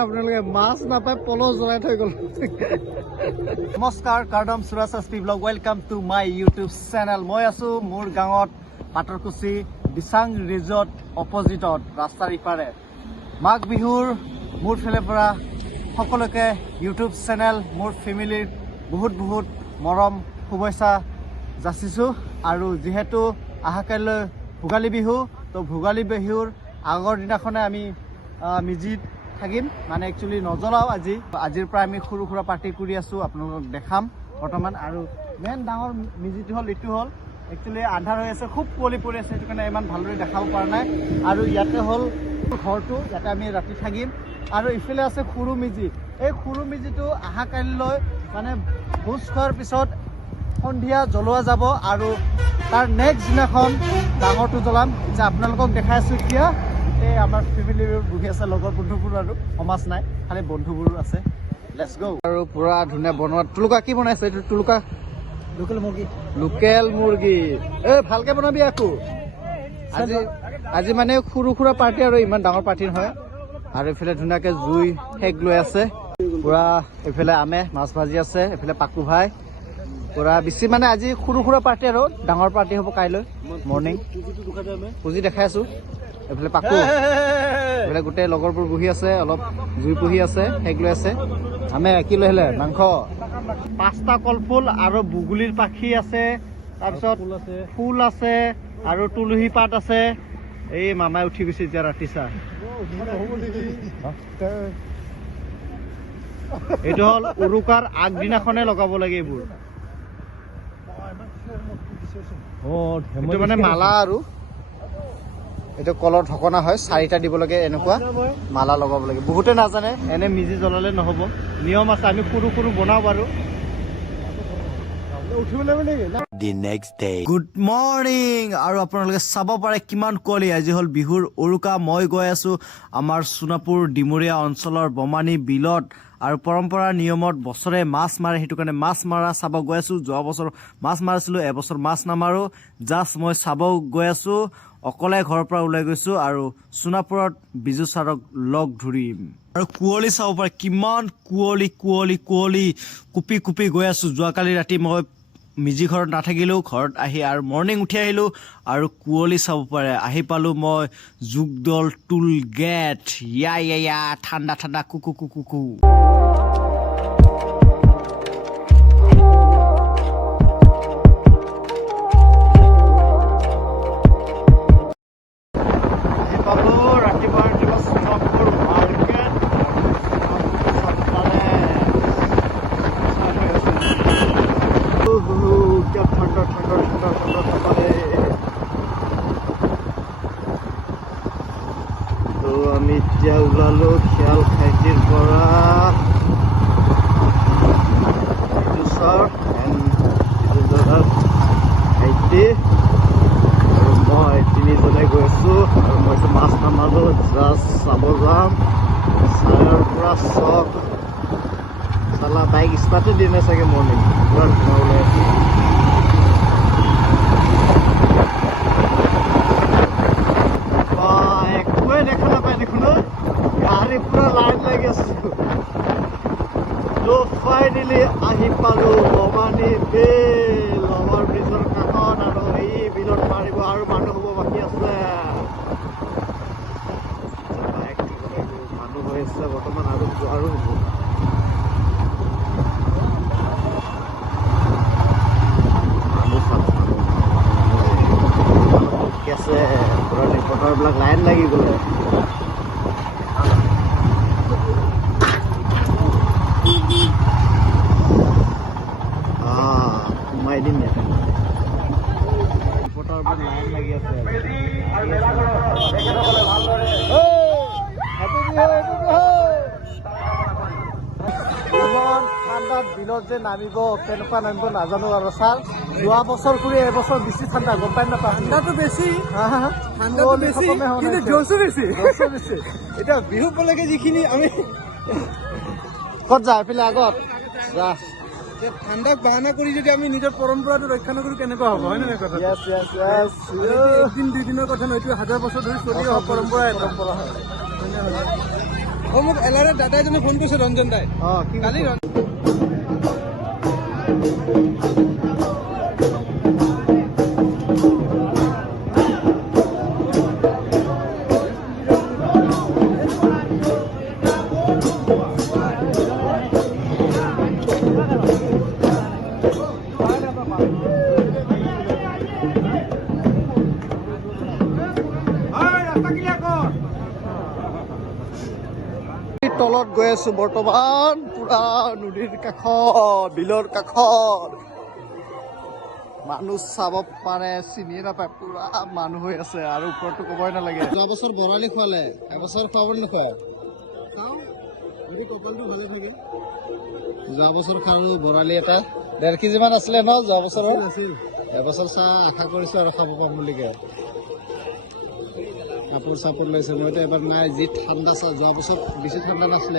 আপোনালোকে মাছ নাপায় পল জ্বলাই থৈ গ'ল নমস্কাৰ কাৰ্ডম সুৰাশাস্তি blog welcome to my YouTube channel মই আছো মোৰ গাঁৱত পাটৰকুচি দিচাং ৰিজৰ্ট অপজিটত ৰাস্তাৰ ইপাৰে মাঘ বিহুৰ মোৰ ফালৰ পৰা সকলোকে ইউটিউব চেনেল মোৰ ফেমিলিৰ বহুত বহুত মৰম শুভেচ্ছা যাচিছো আৰু যেহেতু আহাকাইলৈ ভোগালী বিহু তো ভোগালী বিহুৰ আগৰ দিনাখনে আমি মিজিত থাকিম মানে একচুৱেলি নজলাও আজিৰ পৰা আমি সৰু সুৰা পাৰ্টি কৰি আছো আপোনালোকক দেখাম বৰ্তমান আৰু মেইন ডাঙৰ মিজিটো হ'ল এইটো হ'ল একচুৱেলি আন্ধাৰ হৈ আছে খুব কুঁৱলী পৰি আছে সেইটো কাৰণে ইমান ভালদৰে দেখাব পৰা নাই আৰু ইয়াতে হ'ল ঘৰটো ইয়াতে আমি ৰাতি থাকিম আৰু ইফালে আছে সৰু মিজি এই সৰু মিজিটো আহাকাইলৈ মানে ভোজ খোৱাৰ পিছত সন্ধিয়া জ্বলোৱা যাব আৰু তাৰ নেক্সট দিনাখন ডাঙৰটো জ্বলাম যে আপোনালোকক দেখাই আছো এতিয়া এই আমাৰ ফেমিলিবোৰ বহি আছে লগৰ বন্ধুবোৰ আৰু সমাজ নাই খালি বন্ধুবোৰ আছে লেটছ গো আৰু পুৰা ধুনীয়া বনোৱা টুলুকা কি বনাইছে এইটো টুলুকা লোকেল মুৰ্গী এই ভালকে বনাবি আকৌ আজি মানে সৰু সুৰা পাৰ্টি আৰু ইমান ডাঙৰ পাৰ্টি নহয় আৰু এইফালে ধুনীয়াকে জুই সেক লৈ আছে পুৰা এইফালে আমে মাছ ভাজি আছে এইফালে পাকু ভাই পুৰা বেছি মানে আজি সৰু সুৰা পাৰ্টি আৰু ডাঙৰ পাৰ্টি হ'ব কাইলৈ মৰ্ণিং পুঁজি দেখাই আছো এইফালে পাকু এইফালে গোটেই লগৰবোৰ বহি আছে অলপ জুই পুহি আছে সেক লৈ আছে আমে কি লৈ আহিলে মাংস 5টা কলফুল আৰু বুগুলিৰ পাখি আছে তাৰপিছত ফুল আছে আৰু তুলসী পাত আছে এই মামাই উঠি গৈছে এতিয়া ৰাতি চাহ এইটো হ'ল উৰুকাৰ আগদিনাখনে লগাব লাগে এইবোৰ এইটো মানে মালা আৰু এইটো কলৰ ঢকনা হয় 4টা দিব লাগে এনেকুৱা মালা লগাব লাগে বহুতে নাজানে এনে মিজি জ্বলালে নহ'ব নিয়ম আছে আমি সৰু সৰু বনাওঁ বাৰু গুড মৰ্ণিং আৰু আপোনালোকে চাব পাৰে কিমান কুঁৱলী আজি হ'ল বিহুৰ উৰুকা মই গৈ আছো আমাৰ সোণাপুৰ ডিমৰীয়া অঞ্চলৰ বমানী বিলত আৰু পৰম্পৰা নিয়মত বছৰে মাছ মাৰে সেইটো কাৰণে মাছ মাৰা চাব গৈ আছো যোৱা বছৰ মাছ মাৰিছিলো এবছৰ মাছ নামাৰো জাষ্ট মই চাব গৈ আছো অকলে ঘৰৰ পৰা ওলাই গৈছো আৰু সোণাপুৰত বিজু ছাৰক লগ ধৰিম আৰু কুঁৱলী চাব পাৰে কিমান কুঁৱলী কুপি কুপি গৈ আছো যোৱাকালি ৰাতি মই মিজি ঘৰত নাথাকিলো ঘৰত আহি আৰু মৰ্ণিং উঠি আহিলো আৰু কুঁৱলী চাব পাৰে আহি পালো মই যুগদল টুল গেট ইয়া ঠাণ্ডা কুকু আমি এতিয়া ওলালো খেয়াল খাইটিৰ পৰা খাইটি আৰু মই তিনিজনে গৈছো আৰু মই মাছ নামাৰো জাষ্ট চাব যাম ছাৰৰ পৰা চক চালা বাইক ষ্টাৰ্টে দিয়ে নাই চাগে মৰ্ণিং পুৰা ধুনীয়া ওলাই আছো দেখা নাপায় দেখোন গাড়ী পুৰা লাইন লাগি আছো ফাইনেলি আহি পালো বমানী বিল অভাৰ ব্ৰিজৰ কাষত আৰু এই বিলত মাৰিব আৰু মানুহ হ'ব বাকী আছে মানুহ হৈ আছে বৰ্তমান আৰু হ'ব আছে পুৰা ৰিপৰ্টাৰবিলাক লাইন লাগি গ'লে সোমাই দিম ইয়াতে ৰিপৰ্টাৰবিলাক লাইন লাগি আছে ঠাণ্ডাত বিলত যে নামিব কেনেকুৱা নামিব নাজানো আৰু ছাৰ যোৱা বছৰ কৰি এবছৰ বেছি ঠাণ্ডা গম পাই নাপায় ঠাণ্ডাটো বেছি কিন্তু জোৰছো বেছি এতিয়া বিহু পালেগে যিখিনি আমি ক'ত যা এইফালে আগত যা যে ঠাণ্ডাক বাহানা কৰি যদি আমি নিজৰ পৰম্পৰাটো ৰক্ষা নকৰোঁ কেনেকুৱা হ'ব, হয় নে নহয় কথা? এদিন দুদিনৰ কথা নহয়, এইটো 1000 বছৰ ধৰি চলি অহা পৰম্পৰা এটা। মোক এলাৰে দাদা এজনে ফোন কৰিছে, ৰঞ্জন দাই। কালি তলত গৈ আছো বৰ্তমান, পুৰা নদীৰ কাষত, বিলৰ কাষত। মানুহ চাব পাৰে, চিনিয়ে নাপায়, পুৰা মানুহ হৈ আছে আৰু ওপৰতো ক'বই নালাগে। যোৱা বছৰ বৰালি খোৱালে, এবছৰ খুৱাব নোখোৱা? যোৱা বছৰ খালো বৰালি এটা 1.5 কেজি মান আছিলে ন যোৱা বছৰৰ? এবছৰ চাহ আশা কৰিছো আৰু খাব পাম বুলিকে। কাপোৰ চাপোৰ লৈছে, মইতো এবাৰ নাই, যি ঠাণ্ডা চাহ। যোৱা বছৰ বেছি ঠাণ্ডা নাছিলে,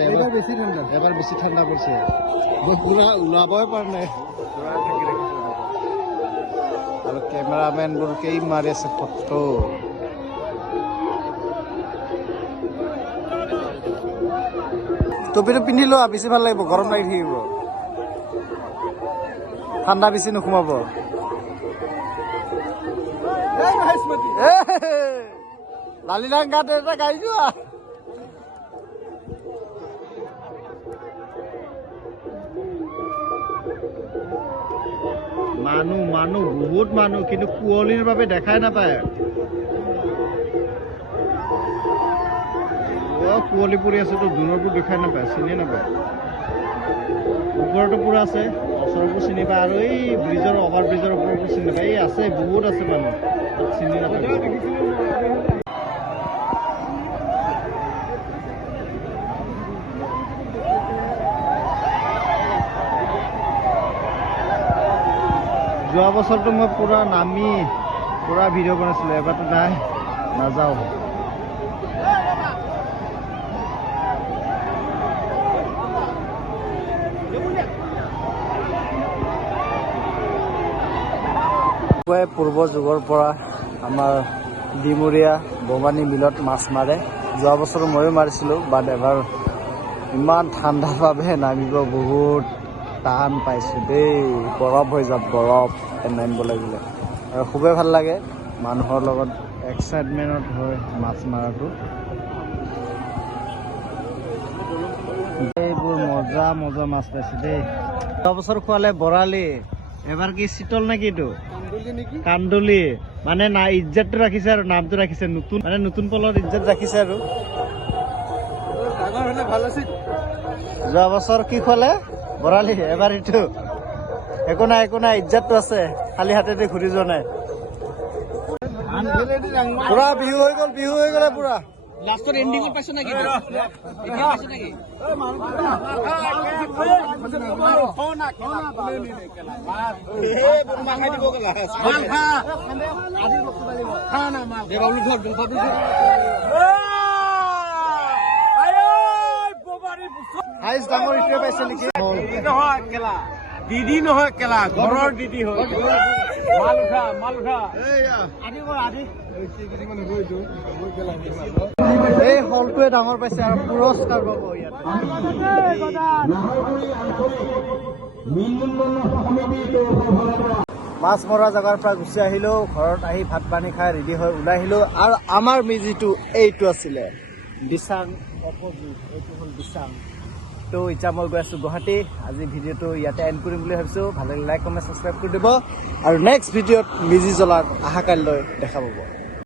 এবাৰ বেছি ঠাণ্ডা পৰিছে। মই পুৰা ওলাবই পৰা নাই, আৰু কেমেৰামেনবোৰ কেই মাৰি আছে ফটো। টুপিটো পিন্ধি লোৱা, বেছি ভাল লাগিব, গৰম লাগি থাকিব, ঠাণ্ডা বেছি নোসোমাব। লালিদাং গাঁত এটা গাই যোৱা। মানুহ বহুত মানুহ, কিন্তু কুঁৱলীৰ বাবে দেখাই নাপায়। কুঁৱলী পৰি আছেতো, দূৰবোৰ দেখাই নাপায়, চিনি নাপায়। ওপৰতো পুৰা আছে, ওচৰবোৰ চিনি পায়, আৰু এই ব্ৰিজৰ, অভাৰ ব্ৰিজৰ ওপৰবোৰ চিনি নাপায়। এই আছে, বহুত আছে মানুহ, চিনি নাপায়। যোৱা বছৰটো মই পুৰা নামি পুৰা ভিডিঅ' বনাইছিলোঁ, এবাৰতো নাই, নাযাওঁ। পূৰ্ব যুগৰ পৰা আমাৰ ডিমুৰীয়া বমানী বিলত মাছ মাৰে। যোৱা বছৰ ময়ো মাৰিছিলোঁ, বাট এবাৰ ইমান ঠাণ্ডাৰ বাবে নামিব বহুত টান পাইছোঁ দেই। বৰফ হৈ যাব, বৰফ নামিব লাগিলে। আৰু খুবেই ভাল লাগে, মানুহৰ লগত এক্সাইটমেণ্টত হয় মাছ মাৰাটো। এইবোৰ মজা মজা মাছ পাইছোঁ দেই। যোৱা বছৰ খোৱালে বৰালি, এবাৰ কি চিতল নেকি এইটো? কান্দুলি। মানে না ইজ্জতটো ৰাখিছে আৰু নামটো ৰাখিছে, নতুন মানে নতুন পলত ইজ্জত ৰাখিছে আৰু। যোৱা বছৰ কি খোৱালে? বৰালি, এবাৰ এইটো। একো নাই একো নাই, ইজ্জতটো আছে, খালি হাতেদি ঘূৰি যোৱা নাই। পুৰা বিহু হৈ গ'ল, বিহু হৈ গ'লে পুৰা। লাষ্টত এণ্ডিঙত পাইছো নেকি? হাইছ ডাঙৰ ইটোৱে পাইছে নেকি? দিদি নহয় কেলা, ঘৰৰ দিদি হয়। মাল উঠা। এই হলটোৱে ডাঙৰ পাইছে আৰু পুৰস্কাৰ পাব ইয়াত। মাছ মৰা জেগাৰ পৰা গুচি আহিলো, ঘৰত আহি ভাত পানী খাই ৰেডি হৈ ওলাই আহিলো। আৰু আমাৰ মেজিটো এইটো আছিলে, দিচাং অপজিট, এইটো হ'ল দিচাং। তো এতিয়া মই গৈ আছোঁ গুৱাহাটী। আজি ভিডিঅ'টো ইয়াতে এণ্ড কৰিম বুলি ভাবিছোঁ। ভাল লাগিলে লাইক কমেণ্ট ছাবস্ক্ৰাইব কৰি দিব, আৰু নেক্সট ভিডিঅ'ত মেজি জ্বলাৰ আহা কাইলৈ দেখা পাব।